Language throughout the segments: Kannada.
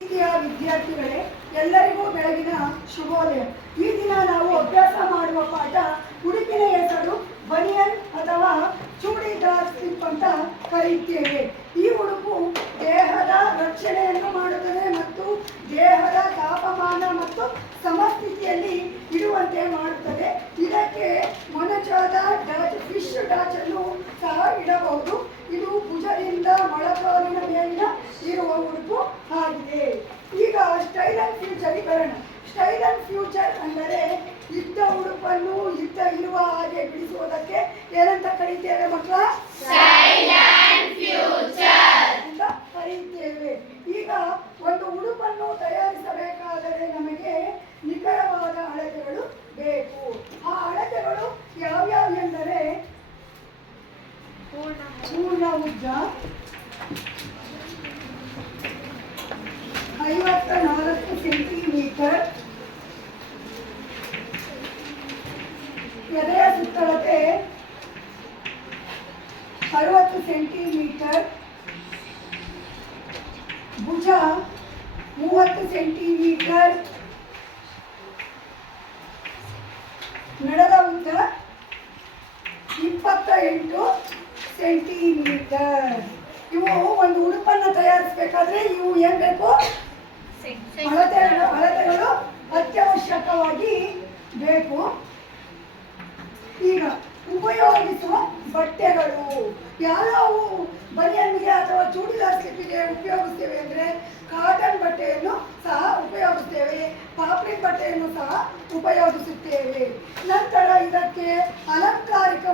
ವಿದ್ಯಾರ್ಥಿಗಳೇ, ಎಲ್ಲರಿಗೂ ಬೆಳಗಿನ ಶುಭೋದಯ. ಈ ದಿನ ನಾವು ಅಭ್ಯಾಸ ಮಾಡುವ ಪಾಠ ಉಡುಪಿನ ಹೆಸರು ಬನಿಯನ್ ಅಥವಾ ಚೂಡಿದಾರ್ ಸ್ಲಿಪ್ ಅಂತ ಕರೆಯುತ್ತೇವೆ. ಈ ಉಡುಪು ದೇಹದ ರಕ್ಷಣೆಯನ್ನು ಮಾಡುತ್ತದೆ ಮತ್ತು ದೇಹದ ತಾಪಮಾನ ಮತ್ತು ಸಮಸ್ಥಿತಿಯಲ್ಲಿ ಇಡುವಂತೆ ಮಾಡುತ್ತದೆ. ಇದಕ್ಕೆ ಮೊನಚಾದ ಫಿಶ್ ಡಾಚ್ ಅನ್ನು ಸಹ ಇಡಬಹುದು. ಇದು ಭುಜದಿಂದ ಮೊಳಕಾಲಿನ ಮೇಲಿನ ಇರುವ ಉಡುಪು ಆಗಿದೆ. ಈಗ ಸ್ಟೈಲ್ ಅಂಡ್ ಫ್ಯೂಚರ್ ಬರೋಣ. ಸ್ಟೈಲ್ ಅಂಡ್ ಫ್ಯೂಚರ್ ಅಂದರೆ ಇದ್ದ ಉಡುಪನ್ನು ಇರುವ ಹಾಗೆ ಬಿಡಿಸುವುದಕ್ಕೆ ಏನಂತ ಕರೀತೇವೆ ಮಕ್ಕಳ? ಸ್ಟೈಲ್ ಅಂಡ್ ಫ್ಯೂಚರ್ ಅಂತ ಕರೀತೇವೆ. ಈಗ ಒಂದು ಉಡುಪನ್ನು ತಯಾರಿಸಬೇಕಾದರೆ ನಮಗೆ ನಿಖರವಾದ ಅಳತೆಗಳು ಬೇಕು. ಆ ಅಳತೆಗಳು ಯಾವ್ಯಾವ ಎಂದರೆ ಪೂರ್ಣ ಉದ್ದ 54 ಸೆಂಟಿಮೀಟರ್, ಎದೆಯ ಸುತ್ತಳತೆ 60 ಸೆಂಟಿಮೀಟರ್, ಭುಜ 30 ಸೆಂಟಿಮೀಟರ್, ನಡದ ಉದ್ದ 28 ಸೆಂಟಿಮೀಟರ್. ಇವು ಒಂದು ಉಡುಪನ್ನು ತಯಾರಿಸಬೇಕಾದ್ರೆ ಇವು ಏನ್ ಬೇಕು? ಅಳತೆಗಳು ಅತ್ಯವಶ್ಯಕವಾಗಿ ಬೇಕು. ಈಗ ಉಪಯೋಗಿಸುವ ಬಟ್ಟೆಗಳು ಯಾವ್ಯಾವು ಬನಿಯನ್ಗೆ ಅಥವಾ ಚೂಡಿದಾರ್ ಸ್ಲಿಪ್ಪಿಗೆ ಉಪಯೋಗಿಸ್ತೇವೆ ಅಂದರೆ ಕಾಟನ್ ಬಟ್ಟೆಯನ್ನು ಸಹ ಉಪಯೋಗಿಸ್ತೇವೆ, ಪಾಪ್ರಿನ್ ಬಟ್ಟೆಯನ್ನು ಸಹ ಉಪಯೋಗಿಸುತ್ತೇವೆ. ನಂತರ ಇದಕ್ಕೆ ಅಲಂಕಾರಿಕ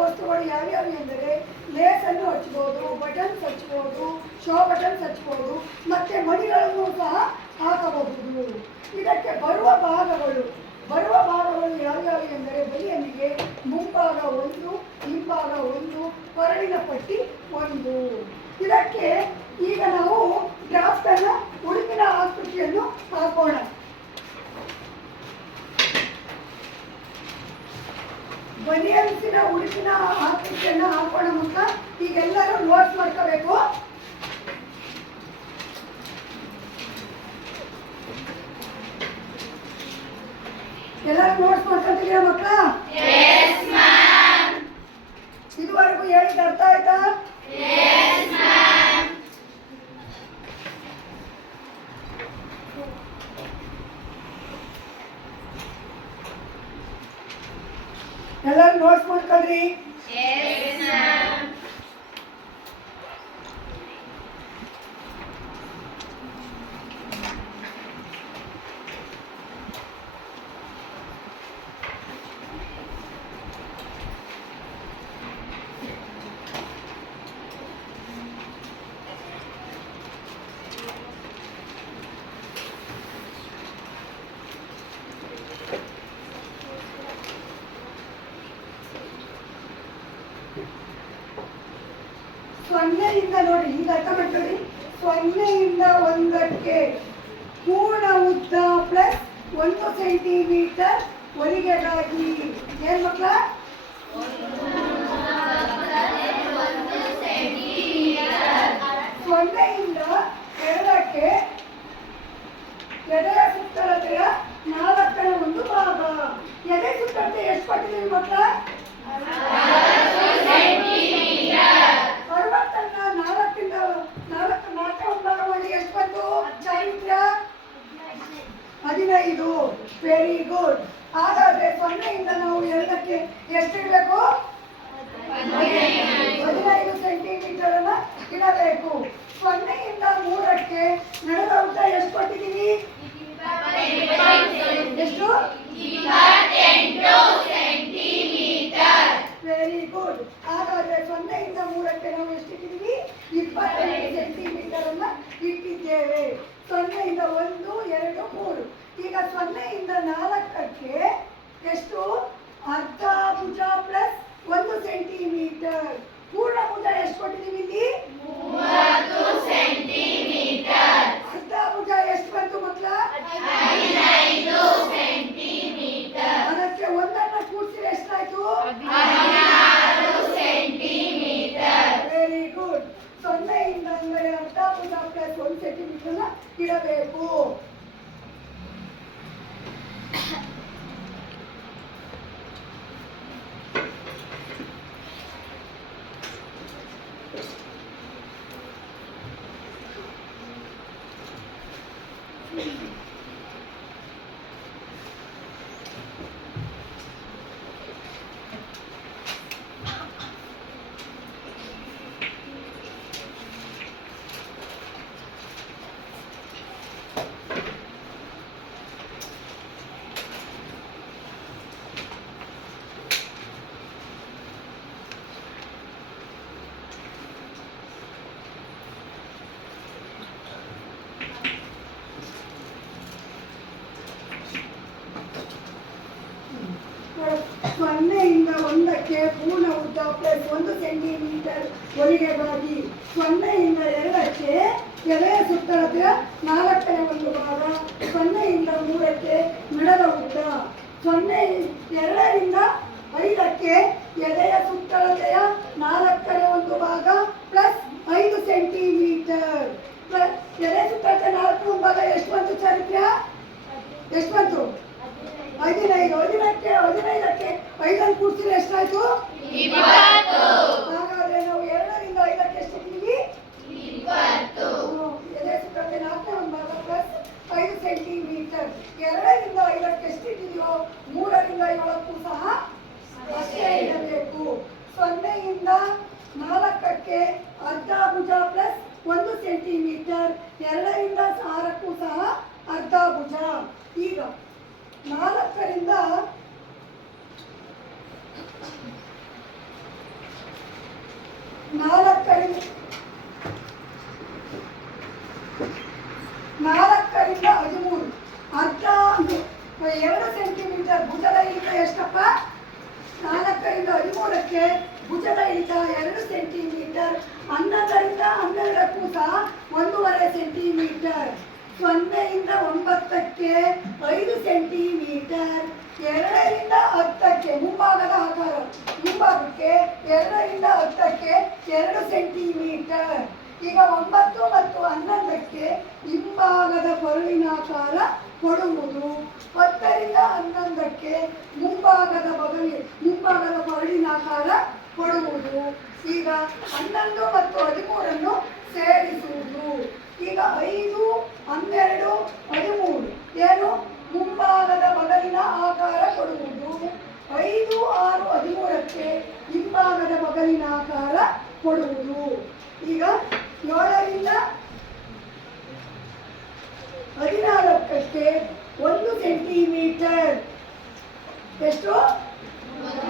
ವಸ್ತುಗಳು ಯಾವ್ಯಾವು ಎಂದರೆ ಲೇಸನ್ನು ಹಚ್ಬೋದು, ಬಟನ್ಸ್ ಹಚ್ಬೋದು, ಶೋ ಬಟನ್ಸ್ ಹಚ್ಬೋದು, ಮತ್ತೆ ಮಣಿಗಳನ್ನು ಸಹ ಹಾಕಬಹುದು. ಇದಕ್ಕೆ ಬರುವ ಭಾಗಗಳು ಯಾವ್ಯಾವು ಎಂದರೆ ಬನಿಯನ್ನಿಗೆ ಮುಂಭಾಗ 1, ಹಿಂಭಾಗ 1, ಕೊರಳಿನ ಪಟ್ಟಿ 1. ಇದಕ್ಕೆ ಈಗ ನಾವು ಡ್ರಾಫ್ಟ್ ಅನ್ನ ಉಡುಪಿನ ಆಕೃತಿಯನ್ನು ಹಾಕೋಣ. ಬನಿಯನ್ಸಿನ ಉಡುಪಿನ ಆಕೃತಿಯನ್ನು ಹಾಕೋಣ ಮಕ್ಕಳ. ಈಗೆಲ್ಲರೂ ನೋಟ್ಸ್ ಮಾಡ್ಕೋಬೇಕು. ಎಲ್ಲರೂ ನೋಟ್ಸ್ ಮಾಡ್ಕೊಂತಿದ್ದೀರಾ ಮಕ್ಕಳ? ಇದುವರೆಗೂ ಹೇಳಿದ ಅರ್ಥ ಆಯ್ತಾ? ಎಲ್ಲರೂ ನೋಟ್ಸ್ ಮಾಡ್ಕೊಳ್ರಿ. ಸೊನ್ನೆಯಿಂದ ನೋಡಿ, ಈಗ ಅರ್ಥ ಮಾಡ್ಕೊಳ್ಳಿ. 0ಯಿಂದ 1ಕ್ಕೆ ಪೂರ್ಣ ಉದ್ದ ಪ್ಲಸ್ 1 ಸೆಂಟಿಮೀಟರ್ ಹೊಲಿಗೆಗಾಗಿ ಏನ್ ಮಕ್ಕಳ? 0ಯಿಂದ 2ಕ್ಕೆ ಎದೆಯ ಸುತ್ತಳತೆಯ 4ನೇ ಒಂದು ಭಾಗ. ಎದೆ ಸುತ್ತಳತೆ ಎಷ್ಟು ಕೊಟ್ಟಿದ್ದೀವಿ ಮಕ್ಕಳ? 60ನ್ನ 4ರಿಂದ 4ನೇ ಒಂದು ಭಾಗ ಮಾಡಿ ಎಷ್ಟು ಬಂತು? ಚಾರಿತ್ರ್ಯ 15. Very good. ಹಾಗಾದ್ರೆ 0ಯಿಂದ ನಾವು 2ಕ್ಕೆ ಎಷ್ಟು ಇಡಬೇಕು? 15 ಸೆಂಟಿಮೀಟರ್ ಅನ್ನ ಇಡಬೇಕು. 0ಯಿಂದ 3ಕ್ಕೆ ನಡೆದ ಉದ್ದ ಎಷ್ಟು ಕೊಟ್ಟಿದ್ದೀವಿ? ಎಷ್ಟು? 28 ಸೆಂಟಿಮೀಟರ್. Very good. ಹಾಗಾದ್ರೆ 0ಯಿಂದ 3ಕ್ಕೆ ನಾವು ಎಷ್ಟಿಟ್ಟಿದ್ದೀವಿ? 28 ಸೆಂಟಿಮೀಟರ್ ಅನ್ನ ಇಟ್ಟಿದ್ದೇವೆ. 0ಯಿಂದ 1, 2, 3. ಈಗ 0ಯಿಂದ 4ಕ್ಕೆ ಎಷ್ಟು? ಅರ್ಧ ಭುಜ ಪ್ಲಸ್ 1 ಸೆಂಟಿಮೀಟರ್. ಪೂರ್ಣ ಭುಜ ಎಷ್ಟು ಕೊಟ್ಟಿದ್ದೀವಿ ಇಲ್ಲಿ? 30 ಸೆಂಟಿಮೀಟರ್. ಅರ್ಧ ಭುಜ ಎಷ್ಟು ಬಂತು ಮಕ್ಕಳ? 15 ಸೆಂಟಿಮೀಟರ್. ಅದಕ್ಕೆ ಒಂದನ್ನು ಕೂಡಿಸಿದ್ರೆ ಎಷ್ಟಾಯ್ತು? 16 ಸೆಂಟಿಮೀಟರ್. Very good. 0ಯಿಂದ ಅಂದರೆ ಅರ್ಧ ಭುಜ ಪ್ಲಸ್ 1 ಇಡಬೇಕು. ಸೊನ್ನೆಯಿಂದ ಒಂದಕ್ಕೆ ಪೂರ್ಣ ಉದ್ದ ಪ್ಲಸ್ 1 ಸೆಂಟಿಮೀಟರ್ ಹೊಲಿಗೆಗಾಗಿ, ಸೊನ್ನೆಯಿಂದ 2ಕ್ಕೆ ಎಲೆಯ ಸುತ್ತಳತೆಯ 4ನೇ ಒಂದು ಭಾಗ, ಸೊನ್ನೆಯಿಂದ 3ಕ್ಕೆ ನಡದ ಉದ್ದ, 2ರಿಂದ 5ಕ್ಕೆ ಎಲೆಯ ಸುತ್ತಳತೆಯ 4ನೇ ಒಂದು ಭಾಗ ಪ್ಲಸ್ 5 ಸೆಂಟಿಮೀಟರ್. ಎಲೆಯ ಸುತ್ತಳತೆ 4ನೇ ಒಂದು ಭಾಗ ಎಷ್ಟು ಬಂತು ಚಾರಿತ್ರ್ಯ? ಎಷ್ಟು ಬಂತು? 15. 15ಕ್ಕೆ 5 ಕೂಡಿಸಿದ್ರೆ ಎಷ್ಟಾಯ್ತು? 20. ಹಾಗಾದ್ರೆ ನಾವು 2ರಿಂದ 5ಕ್ಕೆ ಎಷ್ಟಿದ್ದೀವಿ? 20. ಎಲೆ ಸುತ್ತಳತೆ 4ನೇ ಒಂದು ಭಾಗ ಪ್ಲಸ್ 5 ಸೆಂಟಿಮೀಟರ್. 2ರಿಂದ 5ಕ್ಕೆ ಎಷ್ಟಿದ್ದೀವೋ 3ರಿಂದ 7ಕ್ಕೂ ಸಹ ಅಷ್ಟೇ ಇಡಬೇಕು. 0ಯಿಂದ 4ಕ್ಕೆ ಅರ್ಧ ಭುಜ ಪ್ಲಸ್ 1 ಸೆಂಟಿಮೀಟರ್, 2ರಿಂದ 6ಕ್ಕೂ ಸಹ ಅರ್ಧ ಭುಜ. ಈಗ 4ರಿಂದ 13 ಅರ್ಧ 2 ಸೆಂಟಿಮೀಟರ್ ಭುಜದ ಇಳಿತ ಎಷ್ಟಪ್ಪ? 4ರಿಂದ 13ಕ್ಕೆ ಭುಜದ ಇಳಿತ 2 ಸೆಂಟಿಮೀಟರ್. 11ರಿಂದ 12ಕ್ಕೂ ಸಹ 1.5 ಸೆಂಟಿಮೀಟರ್. 0ಯಿಂದ 9ಕ್ಕೆ 5 ಸೆಂಟಿಮೀಟರ್. 2ರಿಂದ 10ಕ್ಕೆ ಮುಂಭಾಗದ ಆಕಾರ, ಮುಂಭಾಗಕ್ಕೆ 2ರಿಂದ 10ಕ್ಕೆ 2 ಸೆಂಟಿಮೀಟರ್. ಈಗ 9 ಮತ್ತು 11ಕ್ಕೆ ಹಿಂಭಾಗದ ಕೊರಳಿನಾಕಾರ ಕೊಡುವುದು. 10ರಿಂದ 11ಕ್ಕೆ ಮುಂಭಾಗದ ಕೊರಳಿನಾಕಾರ ಕೊಡುವುದು. ಈಗ 11 ಮತ್ತು 13 ಸೇರಿಸುವುದು. ಈಗ 5, 12, 13 ಏನು? ಮುಂಭಾಗದ ಬಗಲಿನ ಆಕಾರ ಕೊಡುವುದು. 5, 6, 13ಕ್ಕೆ ಹಿಂಭಾಗದ ಬಗಲಿನ ಆಕಾರ ಕೊಡುವುದು. ಈಗ 7ರಿಂದ 14ಕ್ಕೆ 1 ಸೆಂಟಿಮೀಟರ್. ಎಷ್ಟು?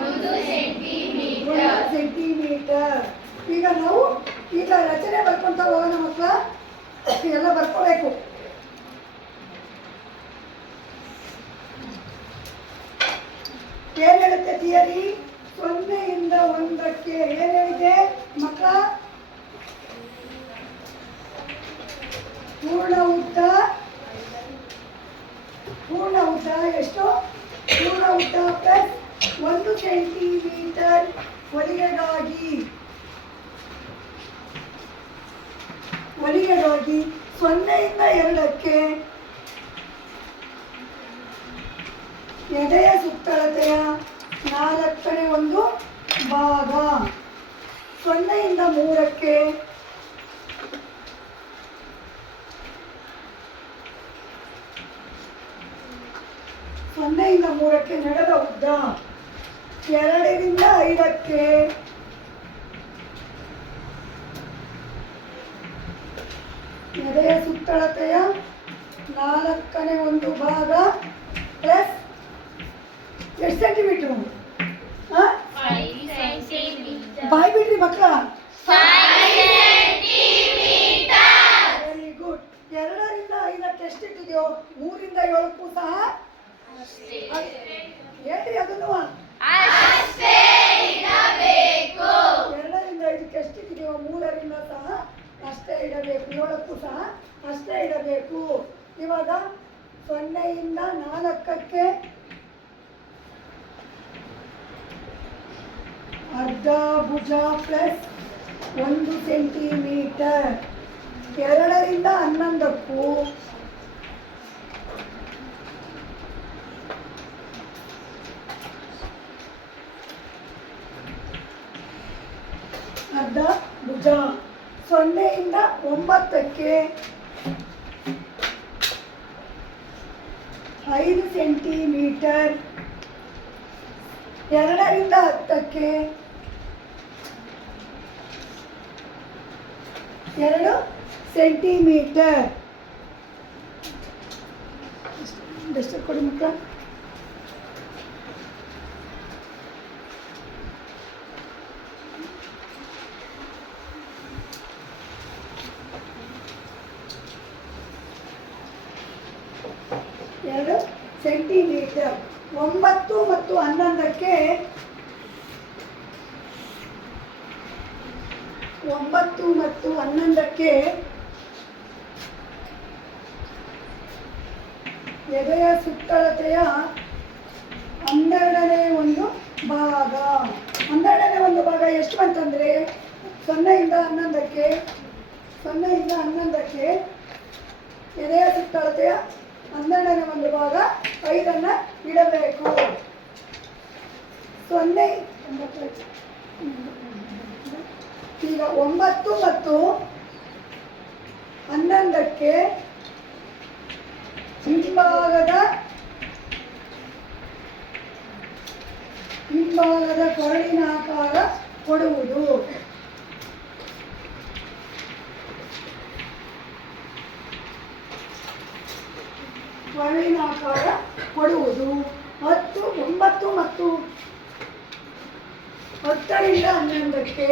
1 ಸೆಂಟಿಮೀಟರ್. 1 ಸೆಂಟಿಮೀಟರ್. ಈಗ ನಾವು ಈಗ ರಚನೆ ಬರ್ಕೊಂತ ಹೋಗೋಣ ಮಕ್ಕಳ, ಎಲ್ಲ ಬರ್ಕೋಬೇಕು. ಏನ್ ಹೇಳುತ್ತೆ ಥಿಯರಿ? 0ಯಿಂದ 1ಕ್ಕೆ ಏನ್ ಹೇಳಿದೆ ಮಕ್ಕಳ? ಪೂರ್ಣ ಉದ್ದ ಎಷ್ಟು? ಪೂರ್ಣ ಉದ್ದ ಪ್ಲಸ್ 1 ಸೆಂಟಿಮೀಟರ್ ಹೊಲಿಗೆಗಾಗಿ 0ಯಿಂದ 2ಕ್ಕೆ ಎದೆಯ ಸುತ್ತಳತೆಯ 4ನೇ ಒಂದು ಭಾಗ, 0ಯಿಂದ 3ಕ್ಕೆ ನಡೆದ ಉದ್ದ, 2ರಿಂದ 5ಕ್ಕೆ ಎದೆಯ ಸುತ್ತಳತೆಯ 4ನೇ ಒಂದು ಭಾಗ ಪ್ಲಸ್ ಎಷ್ಟು ಸೆಂಟಿಮೀಟರ್? 5 ಸೆಂಟಿಮೀಟರ್. ಬಾಯ್ ಬಿಡ್ರಿ ಮಕ್ಕಳ. 5 ಸೆಂಟಿಮೀಟರ್. Very good. 2ರಿಂದ 5ಕ್ಕೆ ಎಷ್ಟಿಟ್ಟಿದೆಯೋ 3ರಿಂದ 7ಕ್ಕೂ ಸಹ ಅಷ್ಟೇ. ಹೇಳ್ರಿ ಅದನ್ನು. ಅಷ್ಟೇ ಇಡಬೇಕು. 2ರಿಂದ 5ಕ್ಕೆ ಎಷ್ಟಿಟ್ಟಿದೆಯೋ 3ರಿಂದ ಸಹ ಅಷ್ಟೇ ಇಡಬೇಕು, 7ಕ್ಕೂ ಸಹ ಅಷ್ಟೇ ಇಡಬೇಕು. ಇವಾಗ 0ಯಿಂದ 4ಕ್ಕೆ ಅರ್ಧ ಭುಜ ಪ್ಲಸ್ 1 ಸೆಂಟಿಮೀಟರ್, 2ರಿಂದ 11ಕ್ಕೂ 0ಯಿಂದ 9ಕ್ಕೆ 5 ಸೆಂಟಿಮೀಟರ್, 2ರಿಂದ 10ಕ್ಕೆ 2 ಸೆಂಟಿಮೀಟರ್. ಎಷ್ಟು ಕೊಡಿ ಮಕ್ಕಳ? ಸೆಂಟಿಮೀಟರ್. 9 ಮತ್ತು 11ಕ್ಕೆ 9 ಮತ್ತು 11ಕ್ಕೆ ಎದೆಯ ಸುತ್ತಳತೆಯ 12ನೇ ಒಂದು ಭಾಗ. 12ನೇ ಒಂದು ಭಾಗ ಎಷ್ಟು ಅಂತಂದರೆ 0ಯಿಂದ 11ಕ್ಕೆ 0ಯಿಂದ 11ಕ್ಕೆ ಎದೆಯ ಸುತ್ತಳತೆಯ 12ನೇ ಒಂದು ಭಾಗ 5ಅನ್ನು ಇಡಬೇಕು. 0 ಈಗ 9 ಮತ್ತು 11ಕ್ಕೆ ಹಿಂಭಾಗದ ಕೊರಳಿನಾಕಾರ ಕೊಡುವುದು. ಕೊರಳಿನಾಕಾರ ಕೊಡುವುದು. 9 ಮತ್ತು 10ರಿಂದ 11ಕ್ಕೆ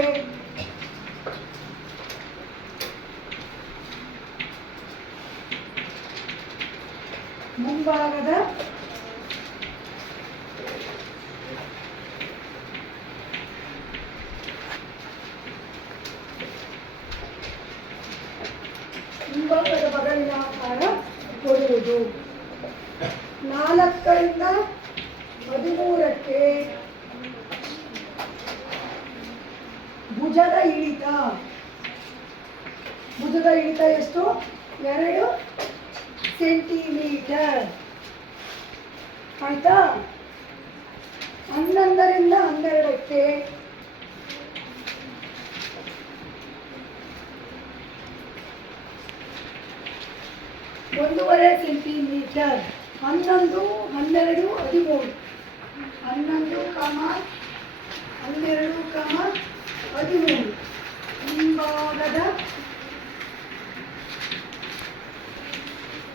ಮುಂಭಾಗದ ಬಗಲಿನಾಕಾರ ಕೊಡುವುದು. 4ರಿಂದ 13ಕ್ಕೆ ಭುಜದ ಇಳಿತ. ಭುಜದ ಇಳಿತ ಎಷ್ಟು? 2 ಸೆಂಟಿಮೀಟರ್. ಆಯ್ತಾ? 11ರಿಂದ 12ಕ್ಕೆ 1.5 ಸೆಂಟಿಮೀಟರ್. 11, 12, 13. 11, 12, 13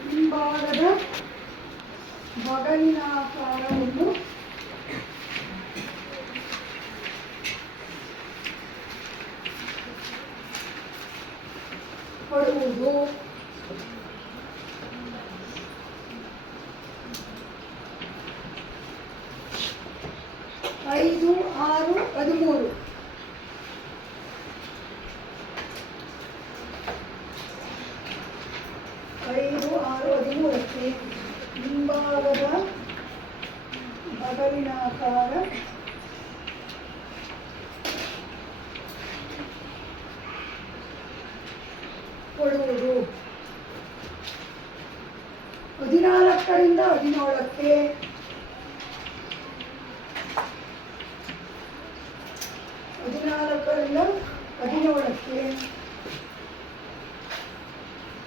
ಹಿಂಭಾಗದ ಬಗಲಿನಾಕಾರವನ್ನು ಕೊಡುವುದು. 5, 6, 13. 5, 6, 13ಕ್ಕೆ ಹಿಂಭಾಗದ ಬಗಲಿನಾಕಾರ ಕೊಡುವುದು. 14ರಿಂದ 17ಕ್ಕೆ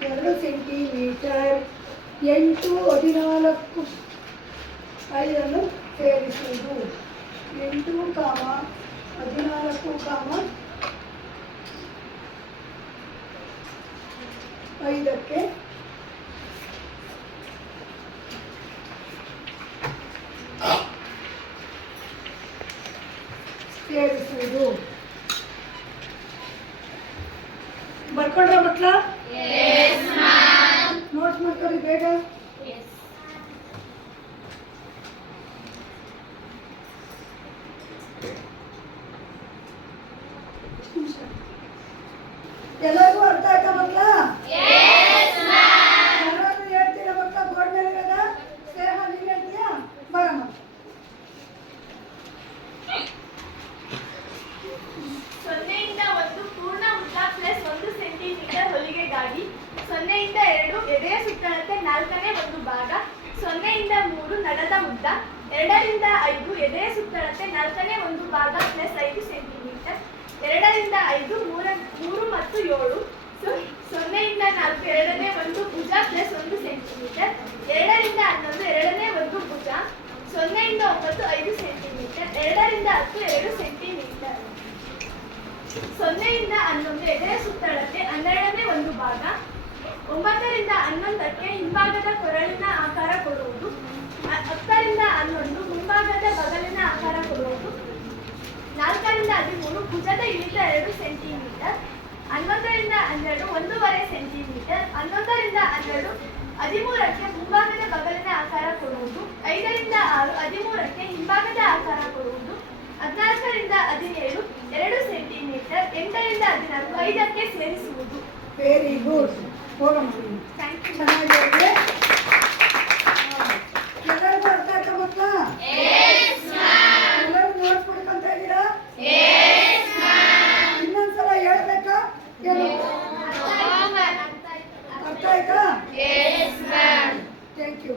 2 ಸೆಂಟಿಮೀಟರ್. 8, 14, 5ಅನ್ನು ಸೇರಿಸುವುದು. 8, 14, 5ಕ್ಕೆ ಸೇರಿಸುವುದು. ಬರ್ಕೊಂಡ್ರ ಮಕ್ಕಳ? ನೋಟ್ಸ್ ಮಾಡ್ಕೊಳ್ಳಿ ಬೇಗ. ಎಲ್ಲರಿಗೂ ಅರ್ಥ ಆಯ್ತಾ ಮಕ್ಕಳ? ಯಾರಾದ್ರೂ ಹೇಳ್ತೀರಾ ಮಕ್ಕಳ? ಬೋರ್ಡ್ ಮೇಲೆ ಇರೋದ ಸ್ನೇಹ ನೀನ್ ಹೇಳ್ತೀಯಾ? ಬರಮ್ಮ. ಸೊನ್ನೆಯಿಂದ 1 ಪೂರ್ಣ ಉದ್ದ ಪ್ಲಸ್ 1 ಸೆಂಟಿಮೀಟರ್ ಹೊಲಿಗೆಗಾಗಿ. 0ಯಿಂದ 2 ಎದೆಯ ಸುತ್ತಳತೆ 4ನೇ ಒಂದು ಭಾಗ. 0ಯಿಂದ 3 ನಡದ ಉದ್ದ. 2ರಿಂದ 5 ಎದೆಯ ಸುತ್ತಳತೆ 4ನೇ ಒಂದು ಭಾಗ ಪ್ಲಸ್ 5 ಸೆಂಟಿಮೀಟರ್. 2ರಿಂದ 5 3 ಮತ್ತು 7. 0ಯಿಂದ 4 ಎರಡನೇ ಒಂದು ಭುಜ ಪ್ಲಸ್ 1 ಸೆಂಟಿಮೀಟರ್. 2ರಿಂದ 11 ಎರಡನೇ ಒಂದು ಭುಜ. 0ಯಿಂದ 9 5 ಸೆಂಟಿಮೀಟರ್. 2ರಿಂದ 10 2 ಸೆಂಟಿಮೀಟರ್. 0ಯಿಂದ 11 ಎದೆಯ ಸುತ್ತಳತೆ 12ನೇ ಒಂದು ಭಾಗ. 9ರಿಂದ 11ಕ್ಕೆ ಹಿಂಭಾಗದ ಕೊರಳಿನ ಆಕಾರ ಕೊಡುವುದು. 10ರಿಂದ 11 ಮುಂಭಾಗದ ಬಗಲಿನ ಆಕಾರ ಕೊಡುವುದು. 4ರಿಂದ 13 ಭುಜದ ಇಳಿತ 2 ಸೆಂಟಿಮೀಟರ್. 11ರಿಂದ 12 1.5 ಸೆಂಟಿಮೀಟರ್. 11ರಿಂದ 12 13ಕ್ಕೆ ಮುಂಭಾಗದ ಬಗಲಿನ ಆಕಾರ ಕೊಡುವುದು. 5ರಿಂದ 6 13ಕ್ಕೆ ಹಿಂಭಾಗದ ಆಕಾರ ಕೊಡುವುದು. 14ರಿಂದ 17 2 ಸೆಂಟಿಮೀಟರ್. 8ರಿಂದ 16 5ಕ್ಕೆ ಸೇರಿಸುವುದು. Very good. ಹೋಗಮ್ಮ ಥ್ಯಾಂಕ್ ಯು. ಚೆನ್ನಾಗಿ ಹೇಳಿದೆ. ಎಲ್ಲರಿಗೂ ಅರ್ಥ ಆಯ್ತಾ ಮಕ್ಕಳ? ಎಲ್ಲರೂ ನೋಟ್ಸ್ ಮಾಡ್ಕೊಂತ ಇದ್ದೀರಾ? ಇನ್ನೊಂದ್ಸಲ ಹೇಳ್ಬೇಕಾ? ಏನು ಅರ್ಥ ಆಯ್ತಾ? Thank you.